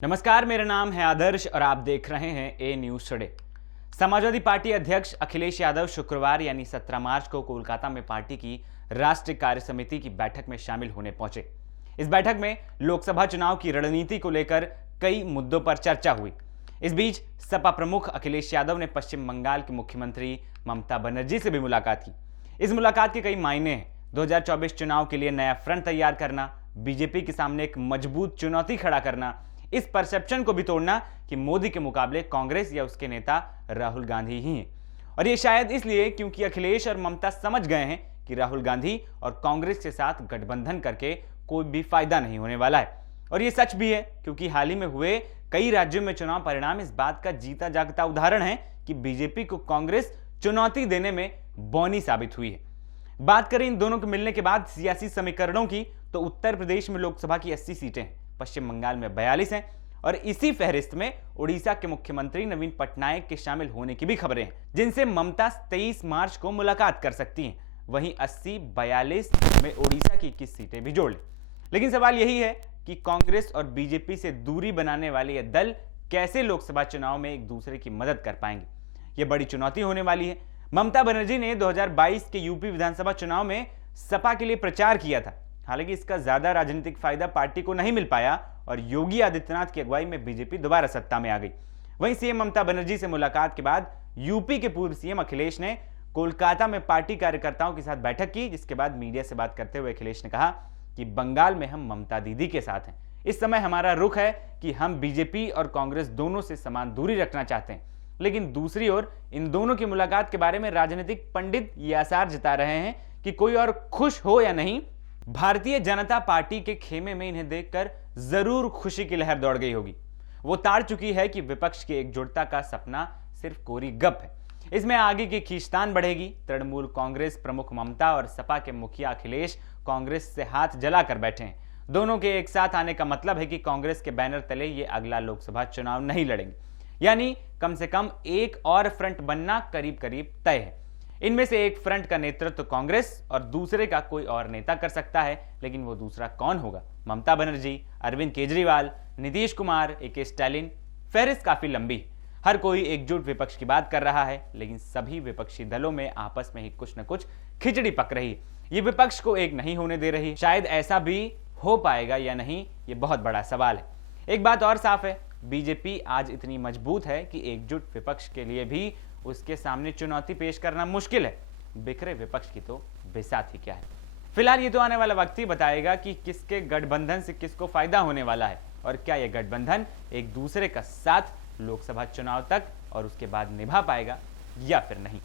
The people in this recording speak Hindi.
नमस्कार, मेरा नाम है आदर्श और आप देख रहे हैं ए न्यूज टुडे। समाजवादी पार्टी अध्यक्ष अखिलेश यादव शुक्रवार यानी 17 मार्च को कोलकाता में पार्टी की राष्ट्रीय कार्य समिति की बैठक में शामिल होने पहुंचे। इस बैठक में लोकसभा चुनाव की रणनीति को लेकर कई मुद्दों पर चर्चा हुई। इस बीच सपा प्रमुख अखिलेश यादव ने पश्चिम बंगाल के मुख्यमंत्री ममता बनर्जी से भी मुलाकात की। इस मुलाकात के कई मायने हैं। 2024 चुनाव के लिए नया फ्रंट तैयार करना, बीजेपी के सामने एक मजबूत चुनौती खड़ा करना, इस परसेप्शन को भी तोड़ना कि मोदी के मुकाबले कांग्रेस या उसके नेता राहुल गांधी ही हैं। और ये शायद इसलिए क्योंकि अखिलेश और ममता समझ गए हैं कि राहुल गांधी और कांग्रेस के साथ गठबंधन करके कोई भी फायदा नहीं होने वाला है। और ये सच भी है क्योंकि हाल ही में हुए कई राज्यों में चुनाव परिणाम इस बात का जीता जागता उदाहरण है कि बीजेपी को कांग्रेस चुनौती देने में बौनी साबित हुई है। बात करें इन दोनों के मिलने के बाद सियासी समीकरणों की, तो उत्तर प्रदेश में लोकसभा की 80 सीटें हैं, पश्चिम बंगाल में 42 हैं और इसी फहरिस्त में उड़ीसा के मुख्यमंत्री नवीन पटनायक के शामिल होने की भी खबरें हैं, जिनसे ममता 23 मार्च को मुलाकात कर सकती हैं। वहीं 80-42 में उड़ीसा की 21 सीटें भी जोड़ लें। लेकिन सवाल यही है कि कांग्रेस और बीजेपी से दूरी बनाने वाले ये दल कैसे लोकसभा चुनाव में एक दूसरे की मदद कर पाएंगे। ये बड़ी चुनौती होने वाली है। ममता बनर्जी ने 2022 के यूपी विधानसभा चुनाव में सपा के लिए प्रचार किया था। हालांकि इसका ज्यादा राजनीतिक फायदा पार्टी को नहीं मिल पाया और योगी आदित्यनाथ की अगुवाई में बीजेपी दोबारा सत्ता में आ गई। वहीं सीएम ममता बनर्जी से मुलाकात के बाद यूपी के पूर्व सीएम अखिलेश ने कोलकाता में पार्टी कार्यकर्ताओं के साथ बैठक की, जिसके बाद मीडिया से बात करते हुए अखिलेश ने कहा कि बंगाल में हम ममता दीदी के साथ हैं। इस समय हमारा रुख है कि हम बीजेपी और कांग्रेस दोनों से समान दूरी रखना चाहते हैं। लेकिन दूसरी ओर इन दोनों की मुलाकात के बारे में राजनीतिक पंडित ये आसार जता रहे हैं कि कोई और खुश हो या नहीं, भारतीय जनता पार्टी के खेमे में इन्हें देखकर जरूर खुशी की लहर दौड़ गई होगी। वो ताड़ चुकी है कि विपक्ष की एकजुटता का सपना सिर्फ कोरी गप है। इसमें आगे की खींचतान बढ़ेगी। तृणमूल कांग्रेस प्रमुख ममता और सपा के मुखिया अखिलेश कांग्रेस से हाथ जलाकर बैठे हैं। दोनों के एक साथ आने का मतलब है कि कांग्रेस के बैनर तले ये अगला लोकसभा चुनाव नहीं लड़ेंगे, यानी कम से कम एक और फ्रंट बनना करीब करीब तय है। इनमें से एक फ्रंट का नेतृत्व कांग्रेस और दूसरे का कोई और नेता कर सकता है, लेकिन वो दूसरा कौन होगा? Mamata Banerjee, Arvind Kejriwal, Nitish Kumar, AK Stalin? फहरिस्त काफी लंबी। हर कोई एकजुट विपक्ष की बात कर रहा है, लेकिन सभी विपक्षी दलों में आपस में ही कुछ न कुछ खिचड़ी पक रही है। ये विपक्ष को एक नहीं होने दे रही। शायद ऐसा भी हो पाएगा या नहीं, ये बहुत बड़ा सवाल है। एक बात और साफ है, बीजेपी आज इतनी मजबूत है कि एकजुट विपक्ष के लिए भी उसके सामने चुनौती पेश करना मुश्किल है। बिखरे विपक्ष की तो बिसात ही क्या है। फिलहाल ये तो आने वाला वक्त ही बताएगा कि किसके गठबंधन से किसको फायदा होने वाला है और क्या यह गठबंधन एक दूसरे का साथ लोकसभा चुनाव तक और उसके बाद निभा पाएगा या फिर नहीं।